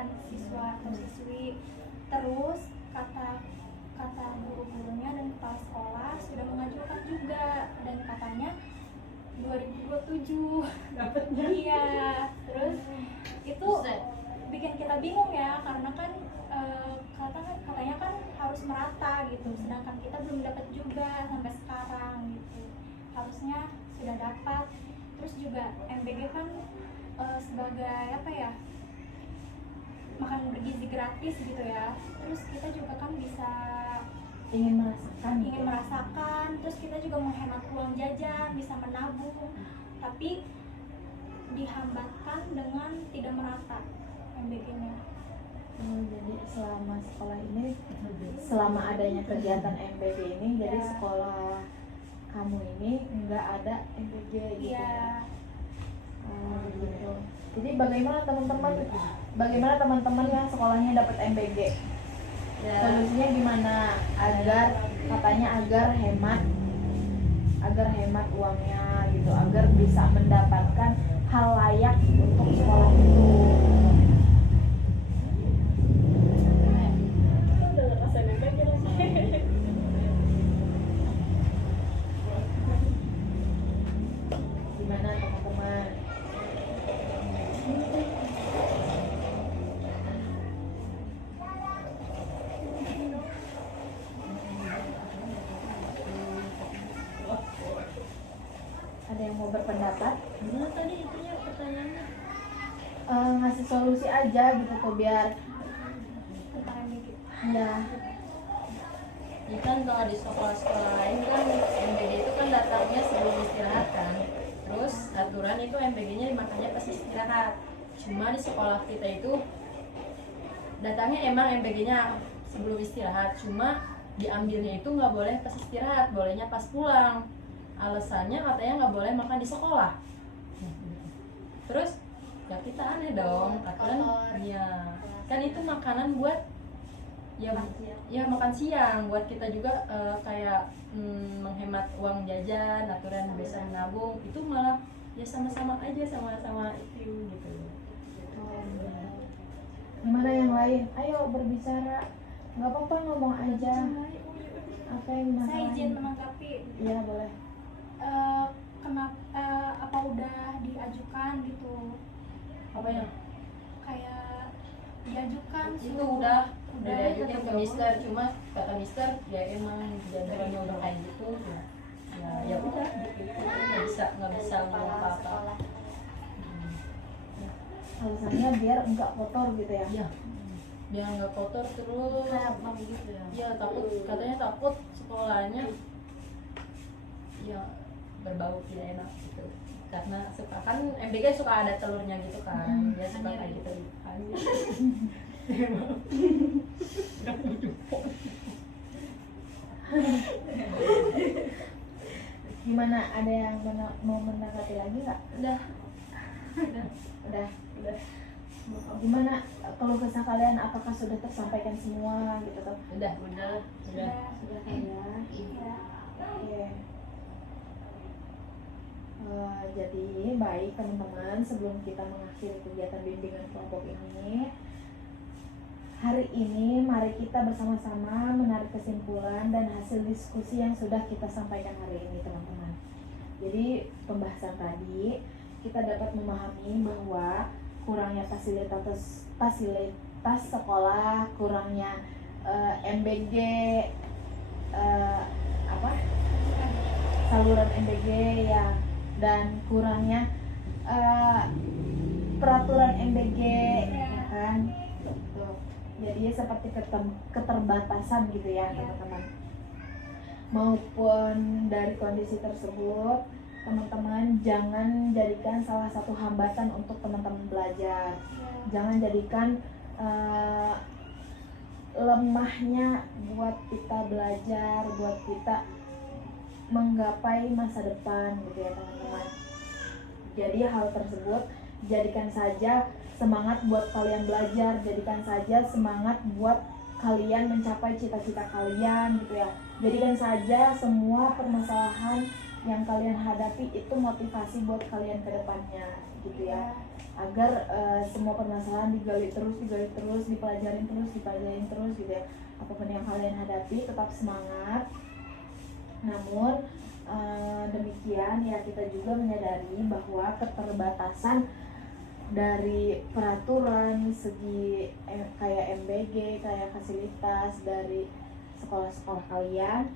kan siswa atau siswi. Terus kata guru-gurunya dan kepala sekolah sudah mengajukan juga, dan katanya 2027 dapatnya. Iya, terus itu bikin kita bingung ya, karena kan katanya kan harus merata gitu, sedangkan kita belum dapat juga sampai sekarang gitu. Harusnya sudah dapat. Terus juga MBG kan sebagai apa ya, makan bergizi gratis gitu ya. Terus kita juga kan bisa ingin merasakan, terus kita juga menghemat uang jajan, bisa menabung, tapi dihambatkan dengan tidak merata MBG-nya. Jadi selama sekolah ini, selama adanya kegiatan MBG ini, jadi sekolah kamu ini nggak ada MBG gitu. Iya. Gitu. Jadi bagaimana teman-teman yang sekolahnya dapat MBG? Solusinya gimana agar hemat uangnya gitu, agar bisa mendapatkan hal layak untuk sekolah itu. Gimana teman-teman? Ada yang mau berpendapat? Gimana tadi itunya pertanyaannya? Ngasih solusi aja gitu tuh biar Tentang MBG. ya. Ya kan kalau di sekolah-sekolah lain kan MBG itu kan datangnya sebelum istirahat kan. Terus aturan itu MBG-nya dimakannya pas istirahat. Cuma di sekolah kita itu datangnya emang MBG-nya sebelum istirahat, cuma diambilnya itu nggak boleh pas istirahat, bolehnya pas pulang. Alasannya katanya nggak boleh makan di sekolah. Terus ya kita aneh dong, aturan ya kan itu makanan buat ya makan siang, buat kita juga kayak menghemat uang jajan, aturan biasa menabung, itu malah ya sama-sama aja, sama-sama itu gitu. Gimana yang lain? Ayo berbicara. Nggak apa-apa, ngomong aja. Apa yang Saya masalahnya? izin menanggapi. Iya boleh. Apa udah diajukan gitu, Apa yang kayak diajukan itu udah diajukan ke Mister, cuma kata Mister ya emang jadwalnya udah kayak gitu ya udah gitu, nggak bisa ngomong apa-apa. Alasannya biar enggak kotor gitu ya. Iya, biar nggak kotor, terus gitu ya. ya katanya takut sekolahnya ya berbau tidak enak gitu, karena suka kan MBG suka ada telurnya gitu kan, dia suka kayak gitu kan. Gimana, ada yang mau menanggapi lagi nggak? Udah. Gimana kalau kesah kalian, apakah sudah tersampaikan semua gitu kan? Udah Sudah ya. Iya. Oke. Jadi baik teman-teman, sebelum kita mengakhiri kegiatan bimbingan kelompok ini, hari ini mari kita bersama-sama menarik kesimpulan dan hasil diskusi yang sudah kita sampaikan hari ini teman-teman. Jadi pembahasan tadi kita dapat memahami bahwa kurangnya fasilitas sekolah, kurangnya MBG, saluran MBG ya, dan kurangnya peraturan MBG ya kan. Tuh. Jadi seperti keterbatasan gitu ya teman-teman. Maupun dari kondisi tersebut, teman-teman jangan jadikan salah satu hambatan untuk teman-teman belajar. Jangan jadikan lemahnya buat kita belajar, buat kita menggapai masa depan gitu ya teman-teman. Jadi hal tersebut jadikan saja semangat buat kalian belajar, jadikan saja semangat buat kalian mencapai cita-cita kalian gitu ya. Jadikan saja semua permasalahan yang kalian hadapi itu motivasi buat kalian ke depannya gitu ya, agar semua permasalahan digali terus, dipelajarin terus gitu ya. Apapun yang kalian hadapi tetap semangat. Namun demikian ya, kita juga menyadari bahwa keterbatasan dari peraturan segi kayak MBG, kayak fasilitas dari sekolah-sekolah kalian,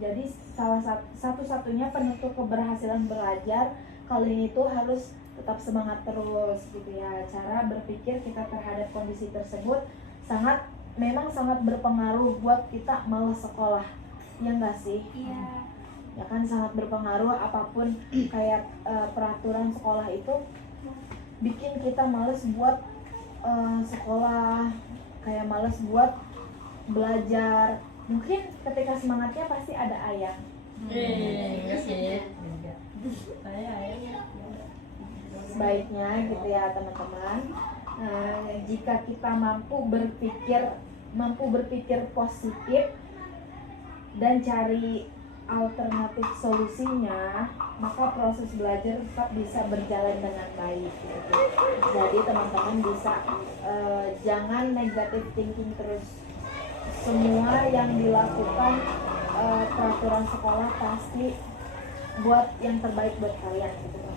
jadi salah satu-satunya penentu keberhasilan belajar kalian itu harus tetap semangat terus gitu ya. Cara berpikir kita terhadap kondisi tersebut memang sangat berpengaruh buat kita malas sekolah, ya enggak sih? Iya. Ya kan, sangat berpengaruh. Apapun kayak peraturan sekolah itu bikin kita males buat sekolah, kayak males buat belajar. Mungkin ketika semangatnya pasti ada ayang. Enggak sih. Saya ayahnya. Sebaiknya gitu ya teman-teman, jika kita mampu berpikir positif dan cari alternatif solusinya, maka proses belajar tetap bisa berjalan dengan baik gitu. Jadi teman-teman bisa jangan negatif thinking terus. Semua yang dilakukan peraturan sekolah pasti buat yang terbaik buat kalian gitu ya.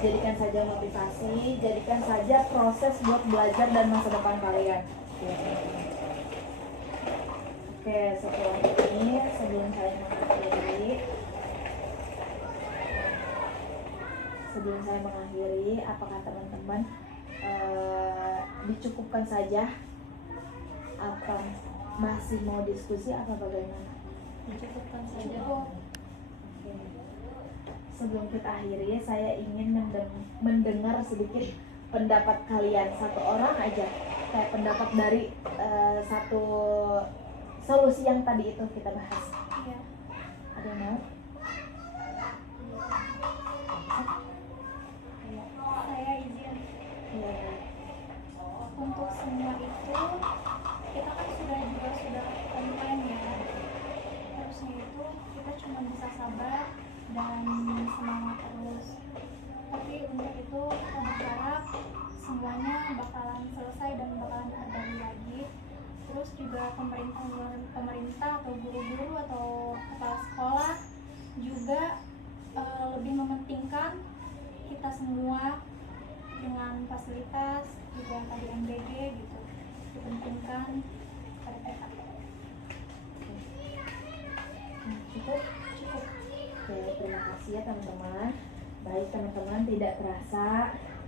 Jadikan saja motivasi, jadikan saja proses buat belajar dan masa depan kalian. Oke, setelah ini sebelum saya mengakhiri, apakah teman-teman dicukupkan saja atau masih mau diskusi apa bagaimana? Dicukupkan saja. Oke. Sebelum kita akhiri, saya ingin mendengar sedikit pendapat kalian, satu orang aja, kayak pendapat dari satu solusi yang tadi itu kita bahas. Iya. Ada yang mau? Saya izin. Iya. Untuk semua itu kita kan sudah online ya. Harusnya itu kita cuma bisa sabar dan semangat terus. Tapi untuk itu kita berharap semuanya bakalan selesai dan bakalan terbaik lagi. Terus juga pemerintah atau guru-guru atau kepala sekolah juga lebih mementingkan kita semua dengan fasilitas juga yang tadi MBG gitu, dipentingkan pada kita. Cukup? Oke, terima kasih ya teman-teman. Baik teman-teman, tidak terasa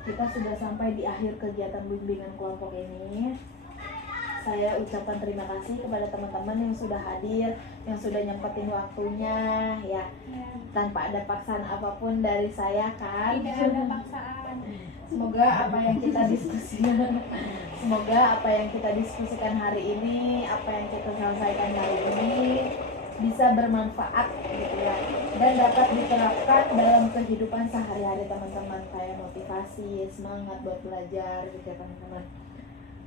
kita sudah sampai di akhir kegiatan bimbingan kelompok ini. Saya ucapkan terima kasih kepada teman-teman yang sudah hadir, yang sudah nyempetin waktunya ya. Tanpa ada paksaan apapun dari saya kan. Tidak ada paksaan. Semoga apa yang kita diskusikan hari ini, apa yang kita selesaikan hari ini bisa bermanfaat gitu ya, dan dapat diterapkan dalam kehidupan sehari-hari teman-teman, kayak motivasi, semangat buat belajar gitu ya teman-teman.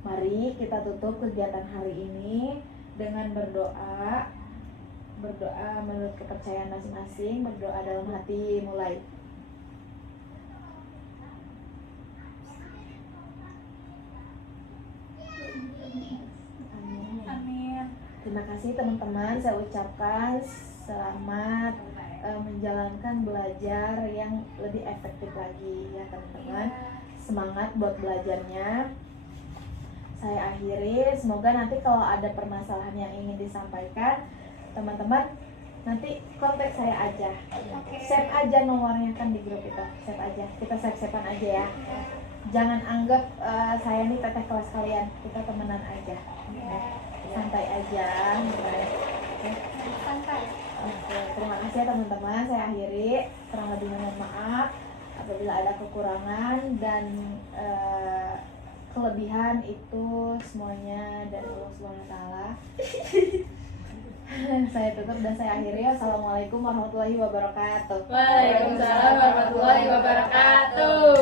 Mari kita tutup kegiatan hari ini dengan berdoa menurut kepercayaan masing-masing, berdoa dalam hati mulai. Amin. Terima kasih teman-teman, saya ucapkan selamat menjalankan belajar yang lebih efektif lagi ya teman-teman. Semangat buat belajarnya. Saya akhiri, semoga nanti kalau ada permasalahan yang ingin disampaikan, teman-teman nanti kontak saya aja. Save aja nomornya kan di grup itu, save aja. Kita save-savean aja ya. Jangan anggap saya nih teteh kelas kalian, kita temenan aja. Santai aja. Santai. Oke, terima kasih ya teman-teman. Saya akhiri. Kurang lebihnya mohon maaf apabila ada kekurangan dan kelebihan itu semuanya dari Allah Subhanahu wa taala. Saya tutup dan saya akhiri. Assalamualaikum warahmatullahi wabarakatuh. Waalaikumsalam warahmatullahi wabarakatuh.